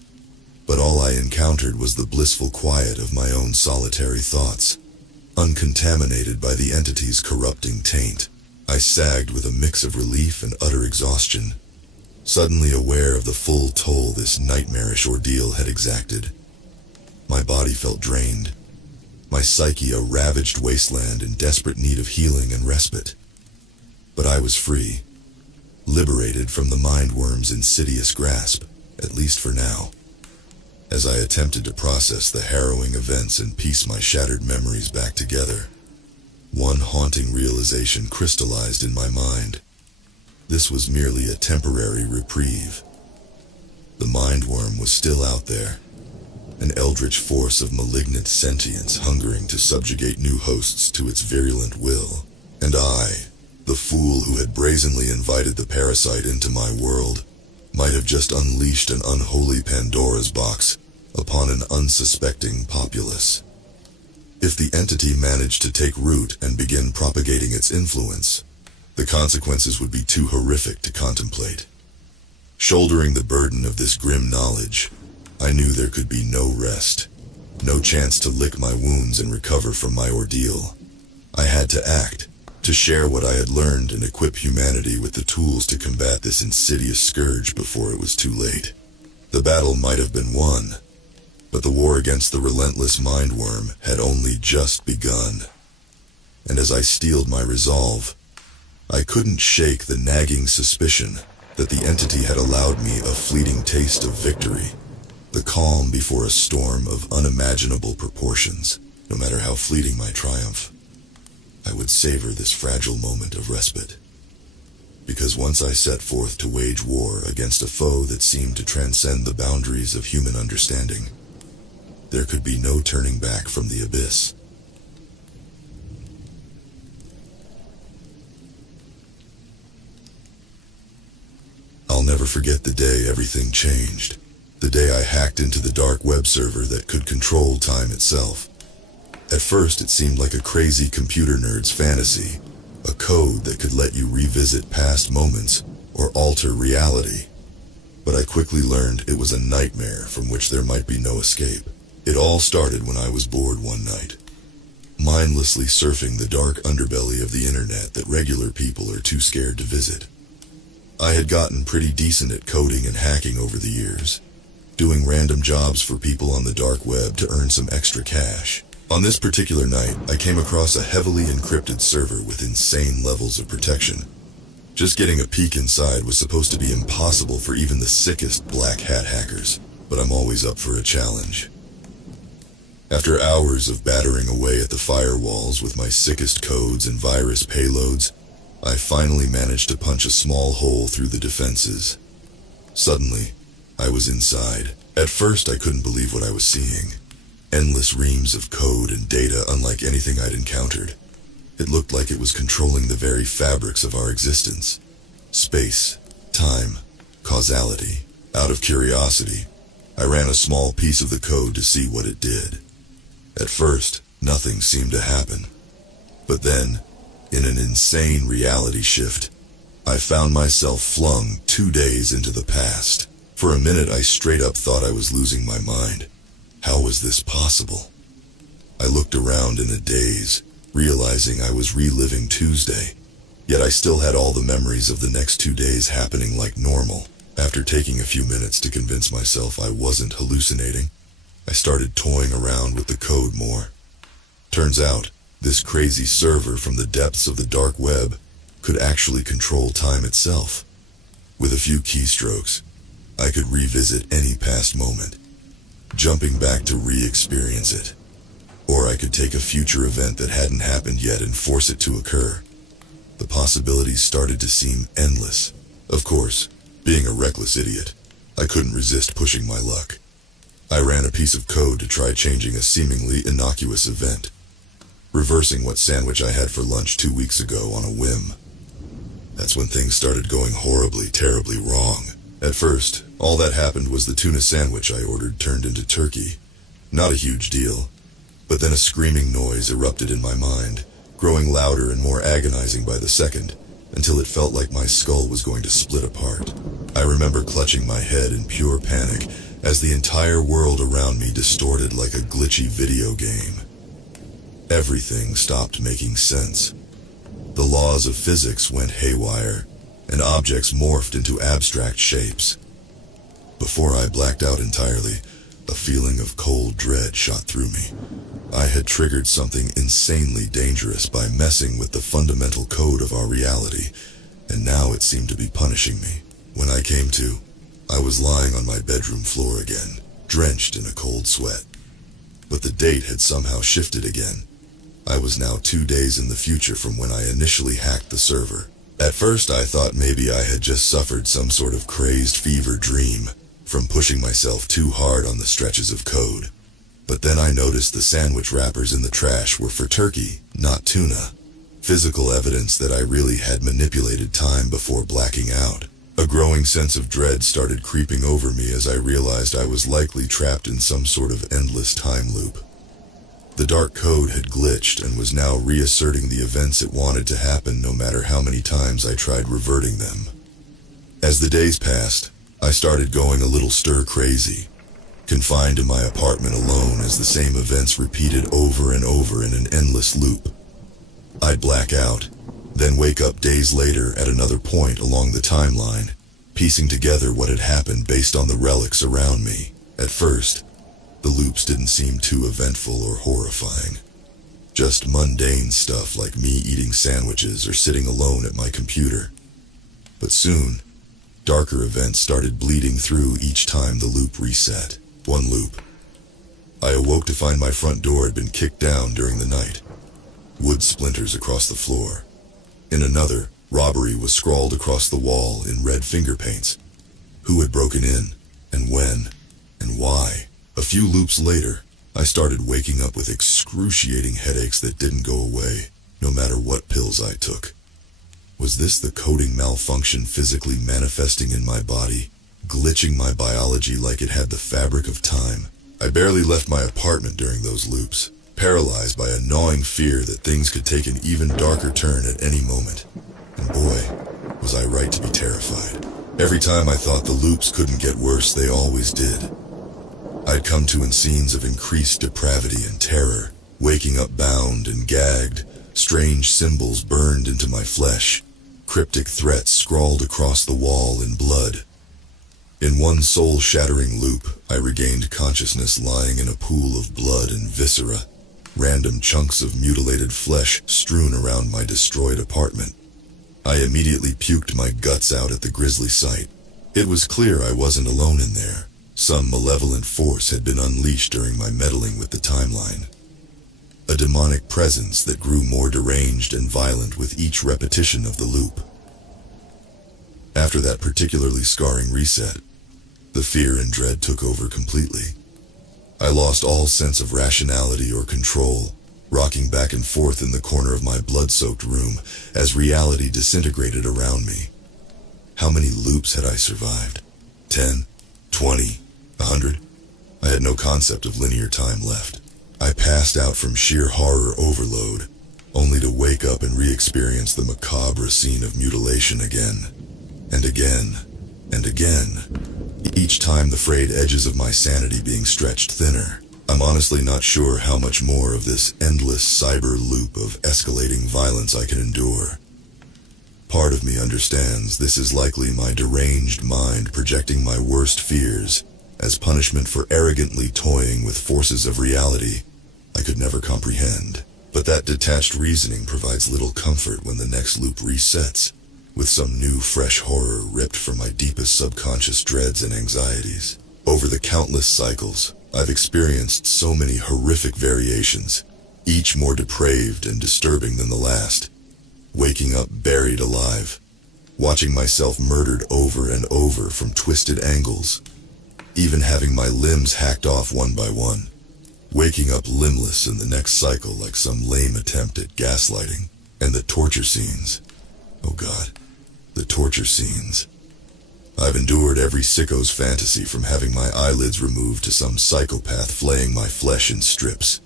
But all I encountered was the blissful quiet of my own solitary thoughts, uncontaminated by the entity's corrupting taint. I sagged with a mix of relief and utter exhaustion, suddenly aware of the full toll this nightmarish ordeal had exacted. My body felt drained, my psyche a ravaged wasteland in desperate need of healing and respite. But I was free, liberated from the mindworm's insidious grasp, at least for now. As I attempted to process the harrowing events and piece my shattered memories back together, one haunting realization crystallized in my mind. This was merely a temporary reprieve. The mindworm was still out there, an eldritch force of malignant sentience hungering to subjugate new hosts to its virulent will. And I, the fool who had brazenly invited the parasite into my world, might have just unleashed an unholy Pandora's box upon an unsuspecting populace. If the entity managed to take root and begin propagating its influence, the consequences would be too horrific to contemplate. Shouldering the burden of this grim knowledge, I knew there could be no rest, no chance to lick my wounds and recover from my ordeal. I had to act, to share what I had learned and equip humanity with the tools to combat this insidious scourge before it was too late. The battle might have been won, but the war against the relentless mindworm had only just begun. And as I steeled my resolve, I couldn't shake the nagging suspicion that the entity had allowed me a fleeting taste of victory, the calm before a storm of unimaginable proportions. No matter how fleeting my triumph, I would savor this fragile moment of respite. Because once I set forth to wage war against a foe that seemed to transcend the boundaries of human understanding, there could be no turning back from the abyss. I'll never forget the day everything changed. The day I hacked into the dark web server that could control time itself. At first it seemed like a crazy computer nerd's fantasy, a code that could let you revisit past moments or alter reality. But I quickly learned it was a nightmare from which there might be no escape. It all started when I was bored one night, mindlessly surfing the dark underbelly of the internet that regular people are too scared to visit. I had gotten pretty decent at coding and hacking over the years, doing random jobs for people on the dark web to earn some extra cash. On this particular night, I came across a heavily encrypted server with insane levels of protection. Just getting a peek inside was supposed to be impossible for even the sickest black hat hackers, but I'm always up for a challenge. After hours of battering away at the firewalls with my sickest codes and virus payloads, I finally managed to punch a small hole through the defenses. Suddenly, I was inside. At first, I couldn't believe what I was seeing. Endless reams of code and data unlike anything I'd encountered. It looked like it was controlling the very fabrics of our existence. Space, time, causality. Out of curiosity, I ran a small piece of the code to see what it did. At first, nothing seemed to happen. But then, in an insane reality shift, I found myself flung 2 days into the past. For a minute, I straight up thought I was losing my mind. How was this possible? I looked around in a daze, realizing I was reliving Tuesday. Yet I still had all the memories of the next 2 days happening like normal. After taking a few minutes to convince myself I wasn't hallucinating, I started toying around with the code more. Turns out, this crazy server from the depths of the dark web could actually control time itself. With a few keystrokes, I could revisit any past moment, jumping back to re-experience it. Or I could take a future event that hadn't happened yet and force it to occur. The possibilities started to seem endless. Of course, being a reckless idiot, I couldn't resist pushing my luck. I ran a piece of code to try changing a seemingly innocuous event, reversing what sandwich I had for lunch 2 weeks ago on a whim. That's when things started going horribly, terribly wrong. At first, all that happened was the tuna sandwich I ordered turned into turkey. Not a huge deal. But then a screaming noise erupted in my mind, growing louder and more agonizing by the second, until it felt like my skull was going to split apart. I remember clutching my head in pure panic as the entire world around me distorted like a glitchy video game. Everything stopped making sense. The laws of physics went haywire, and objects morphed into abstract shapes. Before I blacked out entirely, a feeling of cold dread shot through me. I had triggered something insanely dangerous by messing with the fundamental code of our reality, and now it seemed to be punishing me. When I came to, I was lying on my bedroom floor again, drenched in a cold sweat. But the date had somehow shifted again. I was now 2 days in the future from when I initially hacked the server. At first I thought maybe I had just suffered some sort of crazed fever dream from pushing myself too hard on the stretches of code. But then I noticed the sandwich wrappers in the trash were for turkey, not tuna. Physical evidence that I really had manipulated time before blacking out. A growing sense of dread started creeping over me as I realized I was likely trapped in some sort of endless time loop. The dark code had glitched and was now reasserting the events it wanted to happen no matter how many times I tried reverting them. As the days passed, I started going a little stir-crazy, confined in my apartment alone as the same events repeated over and over in an endless loop. I'd black out, then wake up days later at another point along the timeline, piecing together what had happened based on the relics around me. At first, the loops didn't seem too eventful or horrifying. Just mundane stuff like me eating sandwiches or sitting alone at my computer. But soon, darker events started bleeding through each time the loop reset. One loop. I awoke to find my front door had been kicked down during the night. Wood splinters across the floor. In another, robbery was scrawled across the wall in red finger paints. Who had broken in, and when, and why? A few loops later, I started waking up with excruciating headaches that didn't go away, no matter what pills I took. Was this the coding malfunction physically manifesting in my body, glitching my biology like it had the fabric of time? I barely left my apartment during those loops, paralyzed by a gnawing fear that things could take an even darker turn at any moment. And boy, was I right to be terrified. Every time I thought the loops couldn't get worse, they always did. I'd come to in scenes of increased depravity and terror, waking up bound and gagged, strange symbols burned into my flesh, cryptic threats scrawled across the wall in blood. In one soul-shattering loop, I regained consciousness lying in a pool of blood and viscera, random chunks of mutilated flesh strewn around my destroyed apartment. I immediately puked my guts out at the grisly sight. It was clear I wasn't alone in there. Some malevolent force had been unleashed during my meddling with the timeline. A demonic presence that grew more deranged and violent with each repetition of the loop. After that particularly scarring reset, the fear and dread took over completely. I lost all sense of rationality or control, rocking back and forth in the corner of my blood-soaked room as reality disintegrated around me. How many loops had I survived? 10? 20? 100? I had no concept of linear time left. I passed out from sheer horror overload, only to wake up and re-experience the macabre scene of mutilation again, and again, and again, each time the frayed edges of my sanity being stretched thinner. I'm honestly not sure how much more of this endless cyber loop of escalating violence I can endure. Part of me understands this is likely my deranged mind projecting my worst fears as punishment for arrogantly toying with forces of reality I could never comprehend. But that detached reasoning provides little comfort when the next loop resets, with some new fresh horror ripped from my deepest subconscious dreads and anxieties. Over the countless cycles, I've experienced so many horrific variations, each more depraved and disturbing than the last. Waking up buried alive, watching myself murdered over and over from twisted angles, even having my limbs hacked off one by one, waking up limbless in the next cycle like some lame attempt at gaslighting. And the torture scenes. Oh God, the torture scenes. I've endured every sicko's fantasy from having my eyelids removed to some psychopath flaying my flesh in strips.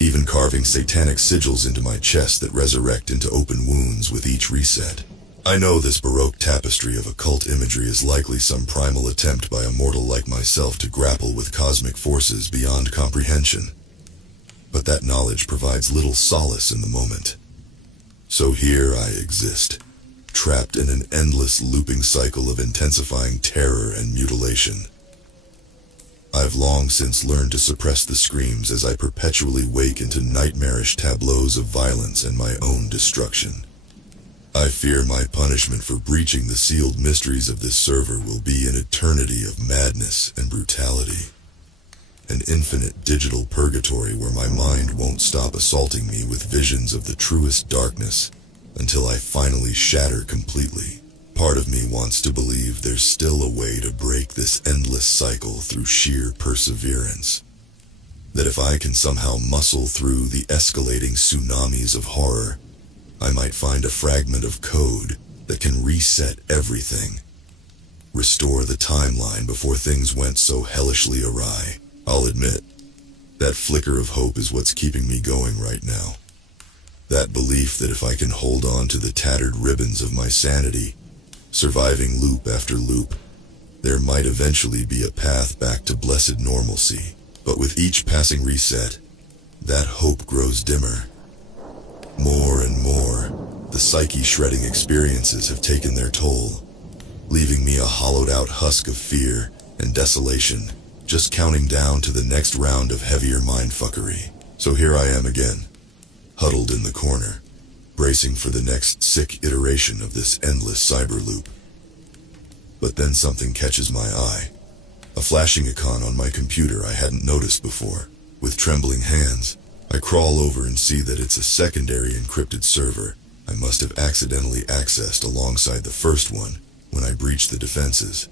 Even carving satanic sigils into my chest that resurrect into open wounds with each reset. I know this Baroque tapestry of occult imagery is likely some primal attempt by a mortal like myself to grapple with cosmic forces beyond comprehension. But that knowledge provides little solace in the moment. So here I exist, trapped in an endless looping cycle of intensifying terror and mutilation. I've long since learned to suppress the screams as I perpetually wake into nightmarish tableaus of violence and my own destruction. I fear my punishment for breaching the sealed mysteries of this server will be an eternity of madness and brutality. An infinite digital purgatory where my mind won't stop assaulting me with visions of the truest darkness until I finally shatter completely. Part of me wants to believe there's still a way to break this endless cycle through sheer perseverance. That if I can somehow muscle through the escalating tsunamis of horror, I might find a fragment of code that can reset everything. Restore the timeline before things went so hellishly awry. I'll admit, that flicker of hope is what's keeping me going right now. That belief that if I can hold on to the tattered ribbons of my sanity, surviving loop after loop, there might eventually be a path back to blessed normalcy. But with each passing reset, that hope grows dimmer. More and more, the psyche-shredding experiences have taken their toll, leaving me a hollowed-out husk of fear and desolation, just counting down to the next round of heavier mindfuckery. So here I am again, huddled in the corner, bracing for the next sick iteration of this endless cyber loop. But then something catches my eye. A flashing icon on my computer I hadn't noticed before. With trembling hands, I crawl over and see that it's a secondary encrypted server I must have accidentally accessed alongside the first one when I breached the defenses.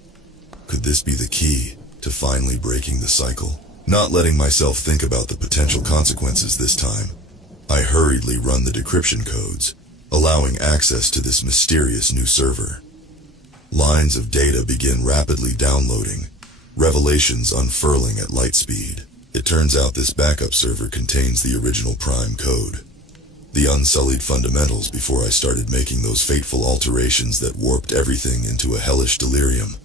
Could this be the key to finally breaking the cycle? Not letting myself think about the potential consequences this time, I hurriedly run the decryption codes, allowing access to this mysterious new server. Lines of data begin rapidly downloading, revelations unfurling at light speed. It turns out this backup server contains the original Prime code, the unsullied fundamentals before I started making those fateful alterations that warped everything into a hellish delirium.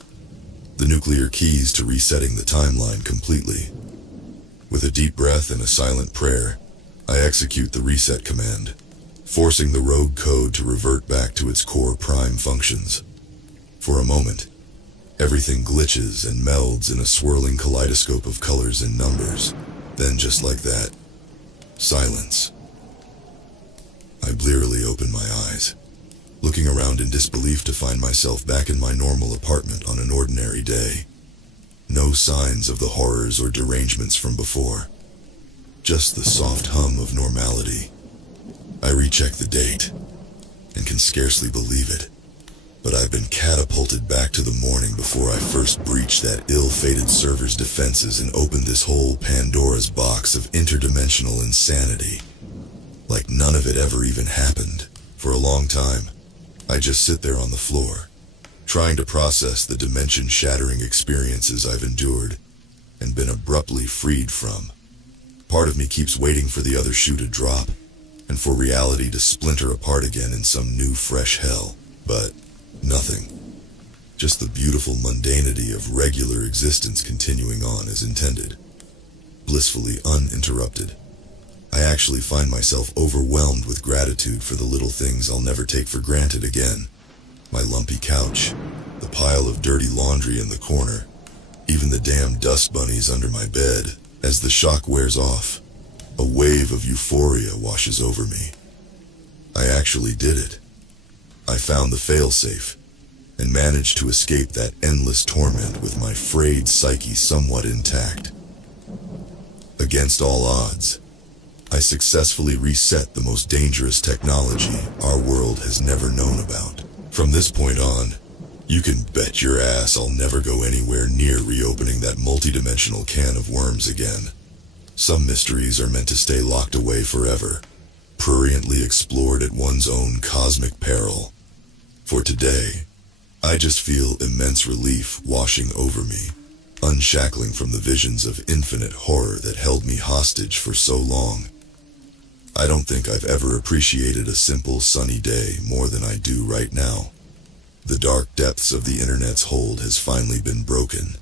The nuclear keys to resetting the timeline completely. With a deep breath and a silent prayer, I execute the reset command, forcing the rogue code to revert back to its core Prime functions. For a moment, everything glitches and melds in a swirling kaleidoscope of colors and numbers. Then just like that, silence. I blearily open my eyes, looking around in disbelief to find myself back in my normal apartment on an ordinary day. No signs of the horrors or derangements from before. Just the soft hum of normality. I recheck the date, and can scarcely believe it. But I've been catapulted back to the morning before I first breached that ill-fated server's defenses and opened this whole Pandora's box of interdimensional insanity. Like none of it ever even happened. For a long time, I just sit there on the floor, trying to process the dimension-shattering experiences I've endured and been abruptly freed from. Part of me keeps waiting for the other shoe to drop, and for reality to splinter apart again in some new fresh hell. But nothing. Just the beautiful mundanity of regular existence continuing on as intended. Blissfully uninterrupted. I actually find myself overwhelmed with gratitude for the little things I'll never take for granted again. My lumpy couch, the pile of dirty laundry in the corner, even the damn dust bunnies under my bed. As the shock wears off, a wave of euphoria washes over me. I actually did it. I found the failsafe, and managed to escape that endless torment with my frayed psyche somewhat intact. Against all odds, I successfully reset the most dangerous technology our world has never known about. From this point on, you can bet your ass I'll never go anywhere near reopening that multidimensional can of worms again. Some mysteries are meant to stay locked away forever, pruriently explored at one's own cosmic peril. For today, I just feel immense relief washing over me, unshackling from the visions of infinite horror that held me hostage for so long. I don't think I've ever appreciated a simple sunny day more than I do right now. The dark depths of the internet's hold has finally been broken,